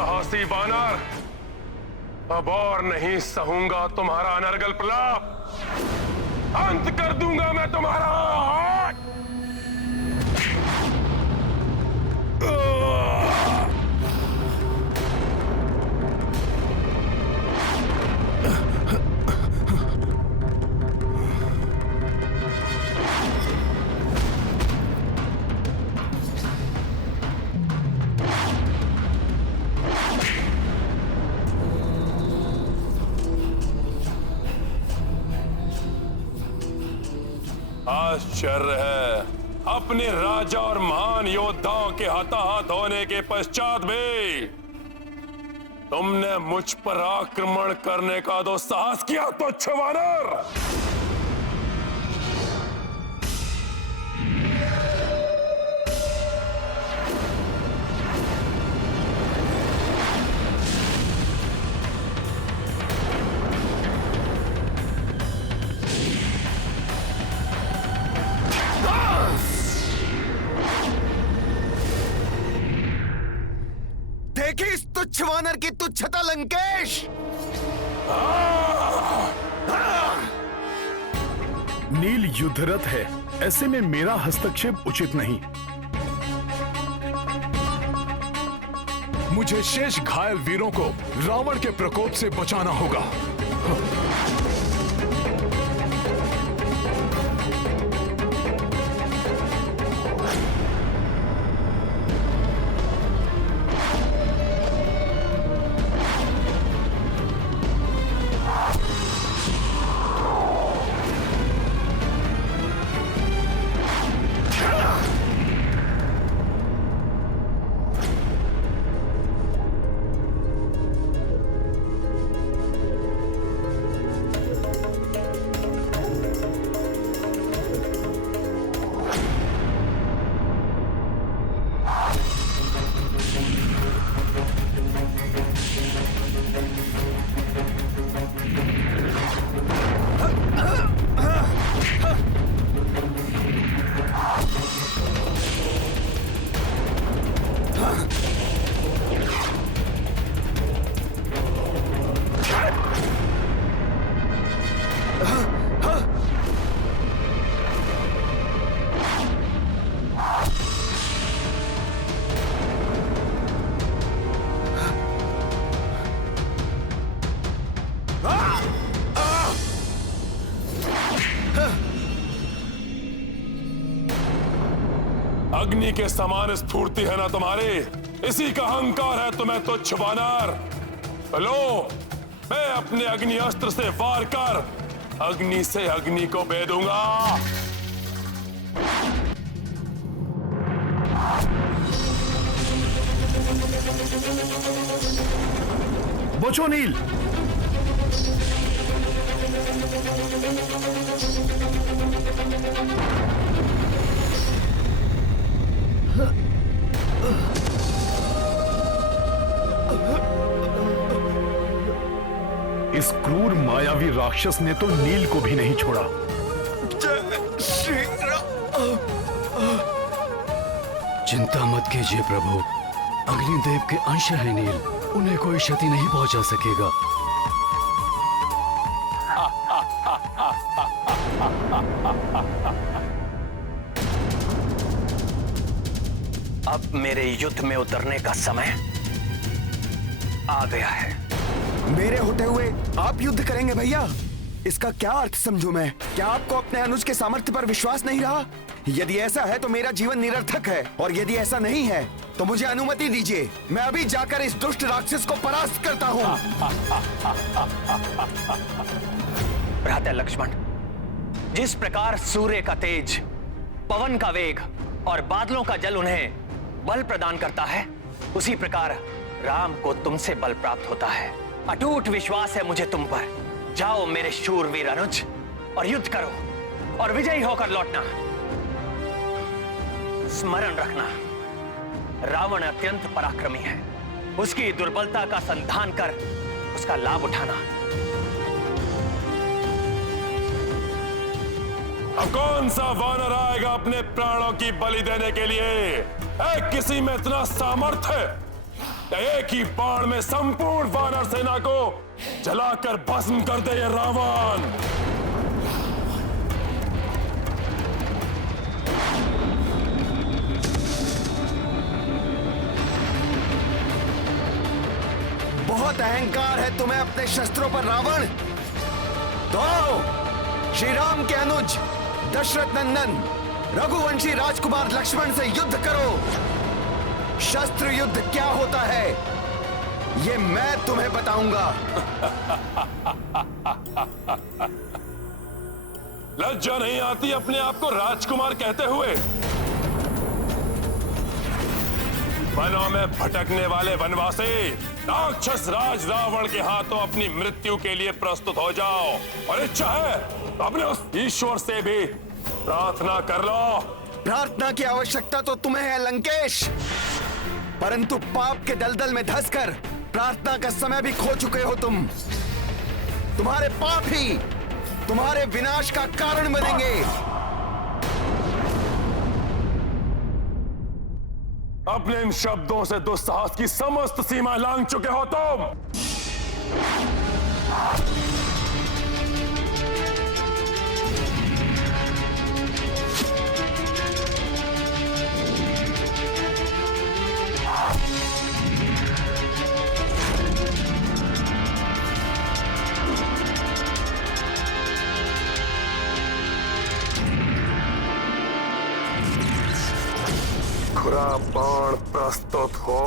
साहसी वानर, अब और नहीं सहूंगा तुम्हारा अनर्गल प्रलाप। अंत कर दूंगा मैं तुम्हारा। आश्चर्य है, अपने राजा और महान योद्धाओं के हताहत होने के पश्चात भी तुमने मुझ पर आक्रमण करने का तो साहस किया, तुच्छ वानर। देखी इस तुच्छ वानर की तुच्छता लंकेश। नील युद्धरत है, ऐसे में मेरा हस्तक्षेप उचित नहीं। मुझे शेष घायल वीरों को रावण के प्रकोप से बचाना होगा। अग्नि के समान स्फूर्ति है ना तुम्हारी, इसी का अहंकार है तुम्हें तुच्छ वानर। लो, मैं अपने अग्नि अस्त्र से वार कर अग्नि से अग्नि को भेदूंगा। बचो नील। इस क्रूर मायावी राक्षस ने तो नील को भी नहीं छोड़ा। चिंता मत कीजिए प्रभु, अग्निदेव के अंश है नील, उन्हें कोई क्षति नहीं पहुंचा सकेगा। अब मेरे युद्ध में उतरने का समय आ गया है। मेरे होते हुए आप युद्ध करेंगे भैया? इसका क्या अर्थ समझूं मैं? क्या आपको अपने अनुज के सामर्थ्य पर विश्वास नहीं रहा? यदि ऐसा है तो मेरा जीवन निरर्थक है, और यदि ऐसा नहीं है तो मुझे अनुमति दीजिए, मैं अभी जाकर इस दुष्ट राक्षस को परास्त करता हूँ। भ्राता लक्ष्मण, जिस प्रकार सूर्य का तेज, पवन का वेग और बादलों का जल उन्हें बल प्रदान करता है, उसी प्रकार राम को तुमसे बल प्राप्त होता है। अटूट विश्वास है मुझे तुम पर। जाओ मेरे शूरवीर अनुज, और युद्ध करो और विजयी होकर लौटना। स्मरण रखना, रावण अत्यंत पराक्रमी है। उसकी दुर्बलता का संधान कर उसका लाभ उठाना। अब कौन सा वानर आएगा अपने प्राणों की बलि देने के लिए? किसी में इतना सामर्थ्य एक ही बाण में संपूर्ण वानर सेना को जलाकर भस्म कर दे ये रावण। बहुत अहंकार है तुम्हें अपने शस्त्रों पर रावण। दौड़ो, श्री राम के अनुज दशरथ नंदन रघुवंशी राजकुमार लक्ष्मण से युद्ध करो। शस्त्र युद्ध क्या होता है ये मैं तुम्हें बताऊंगा। लज्जा नहीं आती अपने आप को राजकुमार कहते हुए? वनों में भटकने वाले वनवासी, राक्षस राज रावण के हाथों अपनी मृत्यु के लिए प्रस्तुत हो जाओ, और इच्छा है तो अपने उस ईश्वर से भी प्रार्थना कर लो। प्रार्थना की आवश्यकता तो तुम्हें है लंकेश, परंतु पाप के दलदल में धंसकर प्रार्थना का समय भी खो चुके हो तुम। तुम्हारे पाप ही तुम्हारे विनाश का कारण बनेंगे। अपने इन शब्दों से दुस्साहस की समस्त सीमा लांघ चुके हो तुम। खुरा बाण प्रस्तुत हो।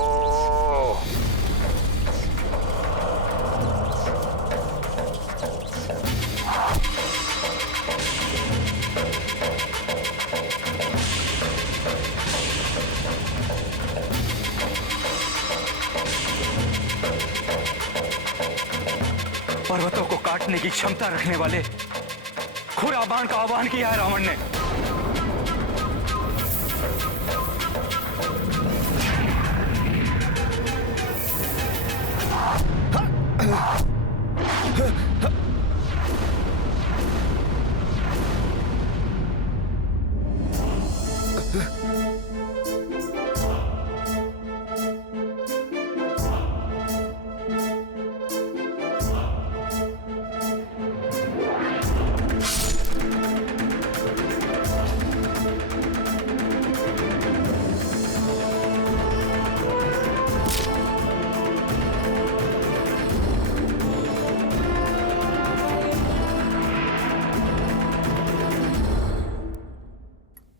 पर्वतों को काटने की क्षमता रखने वाले खुरा बाण का आह्वान किया है रावण ने।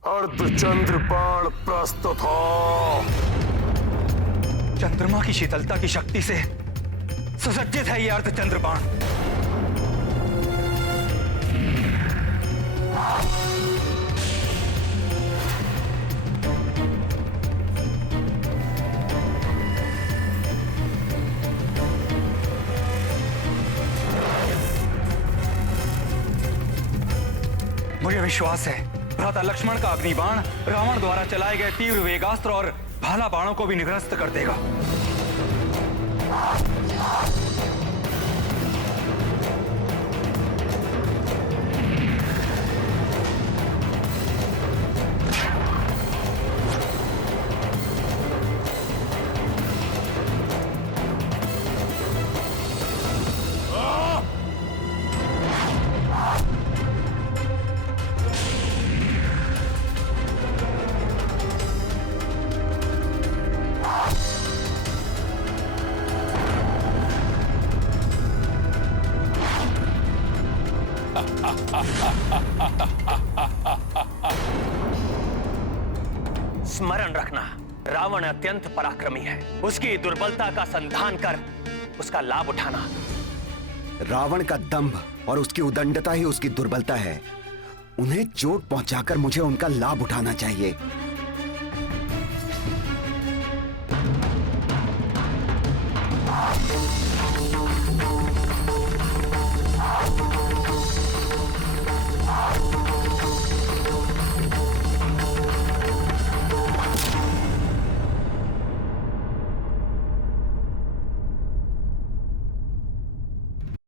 अर्धचंद्र बाण प्रस्तुत हो। चंद्रमा की शीतलता की शक्ति से सुसज्जित है यह अर्धचंद्र बाण। मुझे विश्वास है भ्राता लक्ष्मण का अग्निबाण रावण द्वारा चलाए गए तीव्र वेगास्त्र और भाला बाणों को भी निग्रस्त कर देगा। स्मरण रखना, रावण अत्यंत पराक्रमी है। उसकी दुर्बलता का संधान कर उसका लाभ उठाना। रावण का दंभ और उसकी उदंडता ही उसकी दुर्बलता है। उन्हें चोट पहुंचाकर मुझे उनका लाभ उठाना चाहिए।